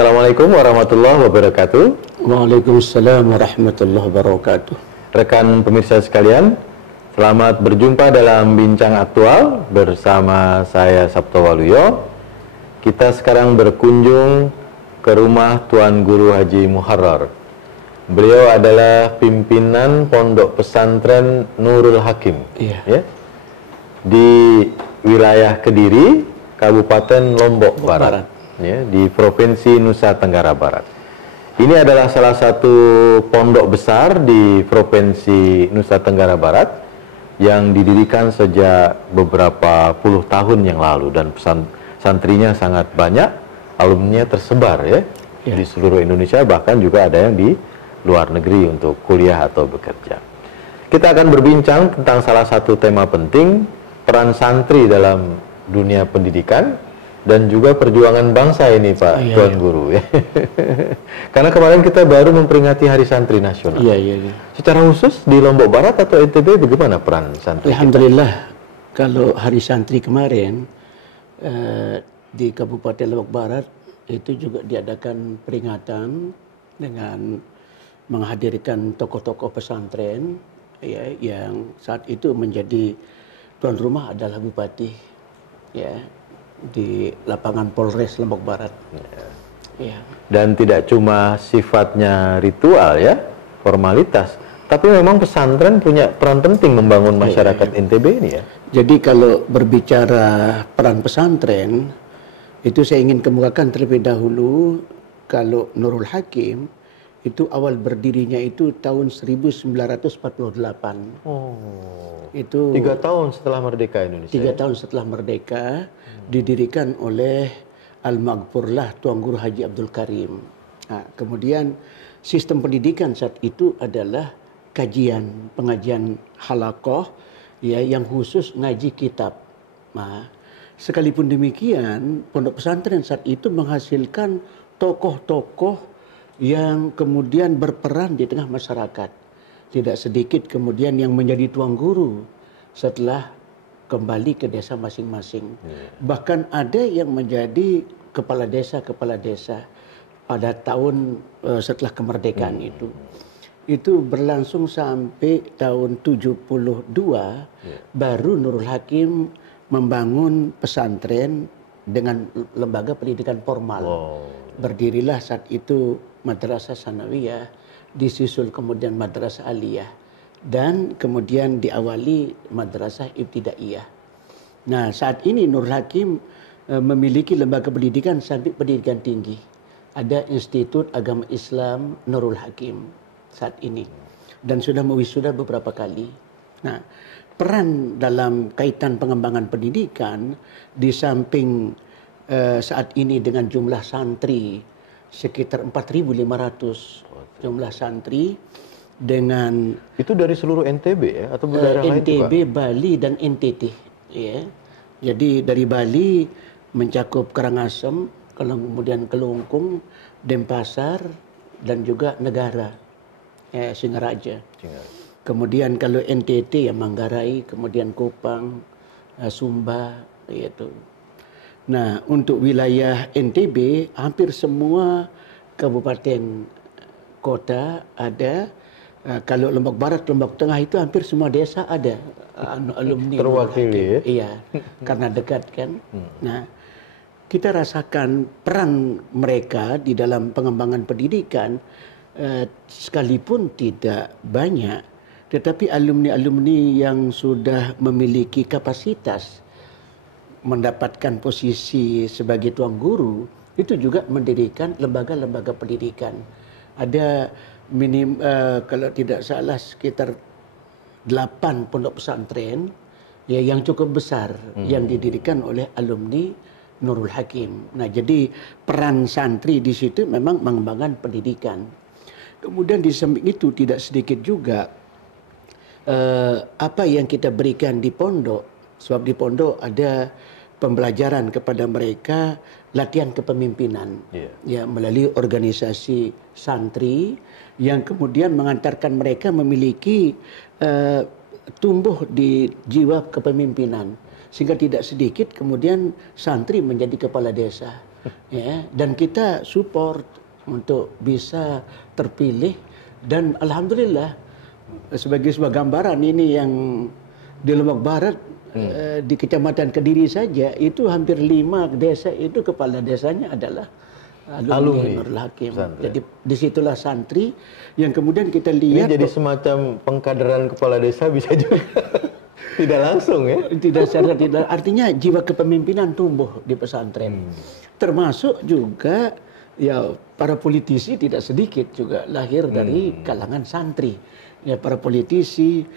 Assalamualaikum warahmatullahi wabarakatuh. Waalaikumsalam warahmatullahi wabarakatuh. Rekan pemirsa sekalian, selamat berjumpa dalam Bincang Aktual bersama saya Sabto Waluyo. Kita sekarang berkunjung ke rumah Tuan Guru Haji Muharrar. Beliau adalah pimpinan Pondok Pesantren Nurul Hakim, ya, di wilayah Kediri, Kabupaten Lombok Barat, ya, di Provinsi Nusa Tenggara Barat. Ini adalah salah satu pondok besar di Provinsi Nusa Tenggara Barat yang didirikan sejak beberapa puluh tahun yang lalu, dan santrinya sangat banyak, alumninya tersebar ya, di seluruh Indonesia, bahkan juga ada yang di luar negeri untuk kuliah atau bekerja. Kita akan berbincang tentang salah satu tema penting, peran santri dalam dunia pendidikan dan juga perjuangan bangsa ini, Pak Tuan Guru. Ya. Karena kemarin kita baru memperingati Hari Santri Nasional. Secara khusus di Lombok Barat atau NTB bagaimana peran santri? Alhamdulillah, kalau Hari Santri kemarin di Kabupaten Lombok Barat itu juga diadakan peringatan dengan menghadirkan tokoh-tokoh pesantren, ya, yang saat itu menjadi tuan rumah adalah bupati, ya, di lapangan Polres Lombok Barat. Ya. Dan tidak cuma sifatnya ritual ya, formalitas, tapi memang pesantren punya peran penting membangun masyarakat NTB ini ya. Jadi kalau berbicara peran pesantren, itu saya ingin kemukakan terlebih dahulu, kalau Nurul Hakim itu awal berdirinya itu tahun 1948. Itu 3 tahun setelah merdeka Indonesia. 3 tahun setelah merdeka, didirikan oleh Almarhumlah Tuan Guru Haji Abdul Karim. Nah, kemudian sistem pendidikan saat itu adalah pengajian halaqah, ya, yang khusus ngaji kitab. Nah, sekalipun demikian, pondok pesantren saat itu menghasilkan tokoh-tokoh yang kemudian berperan di tengah masyarakat. Tidak sedikit kemudian yang menjadi tuan guru setelah kembali ke desa masing-masing. Bahkan ada yang menjadi kepala desa pada tahun setelah kemerdekaan itu. Itu berlangsung sampai tahun 72, baru Nurul Hakim membangun pesantren dengan lembaga pendidikan formal. Berdirilah saat itu Madrasah Sanawiyah, disusul kemudian Madrasah Aliyah, dan kemudian diawali Madrasah Ibtidaiyah. Nah, saat ini Nurul Hakim memiliki lembaga pendidikan sampai pendidikan tinggi. Ada Institut Agama Islam Nurul Hakim saat ini, dan sudah mewisuda beberapa kali. Nah, peran dalam kaitan pengembangan pendidikan, di samping saat ini dengan jumlah santri sekitar 4.500 jumlah santri, dengan itu dari seluruh NTB ya, atau daerah lain juga? NTB, Bali dan NTT, ya. Jadi dari Bali mencakup Karangasem, kemudian Kelungkung, Denpasar, dan juga Negara, Singaraja. Kemudian kalau NTT ya Manggarai, kemudian Kupang, Sumba, yaitu. Nah, untuk wilayah NTB hampir semua kabupaten kota ada. Kalau Lombok Barat, Lombok Tengah itu hampir semua desa ada alumni terwakili. Iya, karena dekat kan. Nah, kita rasakan peran mereka di dalam pengembangan pendidikan, sekalipun tidak banyak, tetapi alumni-alumni yang sudah memiliki kapasitas mendapatkan posisi sebagai tuan guru, itu juga mendirikan lembaga-lembaga pendidikan. Ada kalau tidak salah sekitar 8 pondok pesantren, ya, yang cukup besar yang didirikan oleh alumni Nurul Hakim. Nah, jadi peran santri di situ memang mengembangkan pendidikan. Kemudian di samping itu tidak sedikit juga apa yang kita berikan di pondok. Sebab di pondok ada pembelajaran kepada mereka latihan kepemimpinan, ya, melalui organisasi santri yang kemudian mengantarkan mereka memiliki tumbuh di jiwa kepemimpinan, sehingga tidak sedikit kemudian santri menjadi kepala desa. ya, dan kita support untuk bisa terpilih, dan alhamdulillah sebagai sebuah gambaran ini yang di Lombok Barat di Kecamatan Kediri saja itu hampir 5 desa itu kepala desanya adalah alumni Nurul Hakim. Jadi disitulah santri yang kemudian kita lihat ini jadi semacam pengkaderan kepala desa bisa juga. Tidak langsung ya? Tidak. Artinya jiwa kepemimpinan tumbuh di pesantren. Termasuk juga ya para politisi tidak sedikit juga lahir dari kalangan santri. Ya para politisi,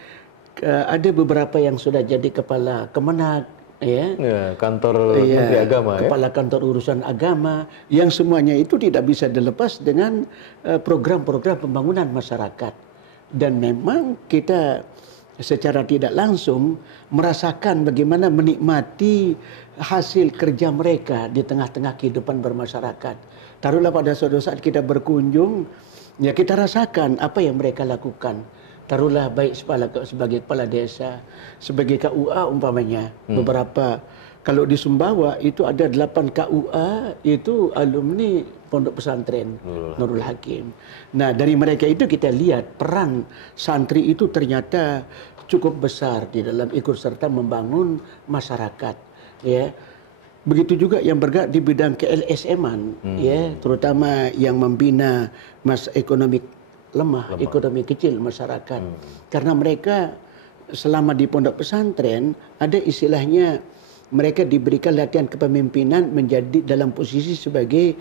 ada beberapa yang sudah jadi kepala Kemenag, ya, kantor Menteri Agama, kepala kantor urusan agama, yang semuanya itu tidak bisa dilepas dengan program-program pembangunan masyarakat. Dan memang kita secara tidak langsung merasakan bagaimana menikmati hasil kerja mereka di tengah-tengah kehidupan bermasyarakat. Taruhlah pada suatu saat kita berkunjung, ya kita rasakan apa yang mereka lakukan. Taruhlah baik sebagai kepala desa, sebagai KUA umpamanya. Beberapa, kalau di Sumbawa itu ada 8 KUA itu alumni Pondok Pesantren Nurul Hakim. Nah dari mereka itu kita lihat peran santri itu ternyata cukup besar di dalam ikut serta membangun masyarakat. Ya. Begitu juga yang bergerak di bidang KLSM-an, ya, terutama yang membina ekonomi lemah, ekonomi kecil masyarakat. Karena mereka selama di pondok pesantren ada istilahnya mereka diberikan latihan kepemimpinan menjadi dalam posisi sebagai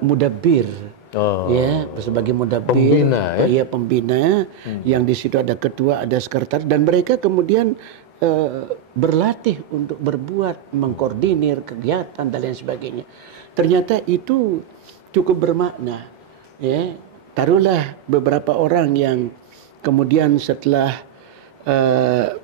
mudabbir. Ya, sebagai mudabbir, pembina yang di situ ada ketua, ada sekretaris, dan mereka kemudian berlatih untuk berbuat, mengkoordinir kegiatan dan lain sebagainya. Ternyata itu cukup bermakna. Ya, taruhlah beberapa orang yang kemudian setelah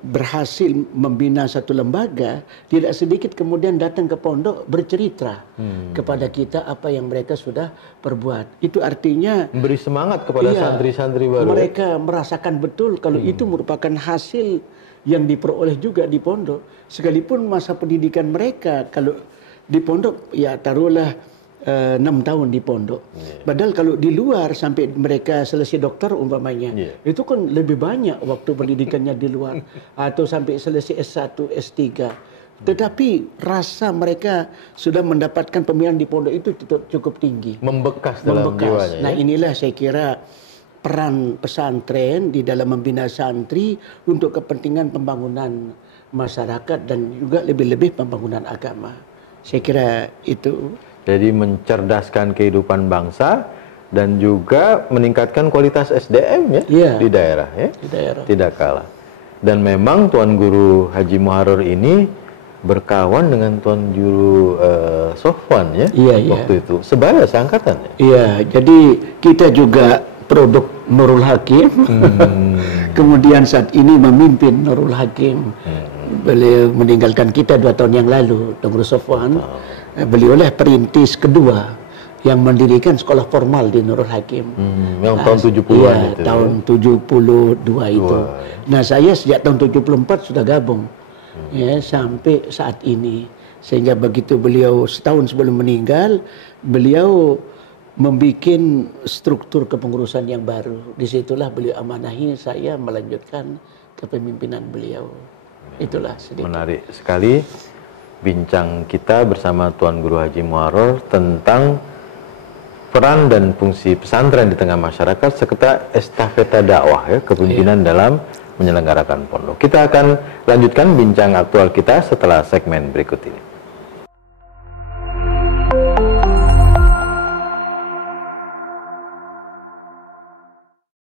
berhasil membina satu lembaga, tidak sedikit kemudian datang ke pondok bercerita kepada kita apa yang mereka sudah perbuat. Itu artinya memberi semangat kepada santri-santri baru. Mereka merasakan betul kalau itu merupakan hasil yang diperoleh juga di pondok. Sekalipun masa pendidikan mereka kalau di pondok ya taruhlah 6 tahun di pondok. Padahal kalau di luar sampai mereka selesai dokter umpamanya, itu kan lebih banyak waktu pendidikannya di luar. Atau sampai selesai S1, S3. Tetapi rasa mereka sudah mendapatkan pemilihan di pondok itu cukup tinggi. Membekas dalam jiwanya. Nah inilah saya kira peran pesantren di dalam membina santri untuk kepentingan pembangunan masyarakat dan juga lebih-lebih pembangunan agama. Saya kira itu. Jadi mencerdaskan kehidupan bangsa dan juga meningkatkan kualitas SDM ya di daerah ya. Di daerah. Tidak kalah. Dan memang Tuan Guru Haji Muharrar ini berkawan dengan Tuan Guru Sofwan ya waktu itu. Sebaya seangkatan ya. Iya, jadi kita juga produk Nurul Hakim. Kemudian saat ini memimpin Nurul Hakim. Beliau meninggalkan kita 2 tahun yang lalu, Tuan Guru Sofwan. Beliau lah perintis kedua yang mendirikan sekolah formal di Nurul Hakim. Yang tahun 70-an itu. Tahun 72 itu. Nah, saya sejak tahun 74 sudah gabung. Ya, sampai saat ini. Sehingga begitu beliau setahun sebelum meninggal, beliau membuat struktur kepengurusan yang baru. Disitulah beliau amanahi saya melanjutkan kepemimpinan beliau. Itulah sedikit. Menarik sekali bincang kita bersama Tuan Guru Haji Muharrar tentang peran dan fungsi pesantren di tengah masyarakat serta estafeta dakwah ya, kepemimpinan dalam menyelenggarakan pondok. Kita akan lanjutkan bincang aktual kita setelah segmen berikut ini.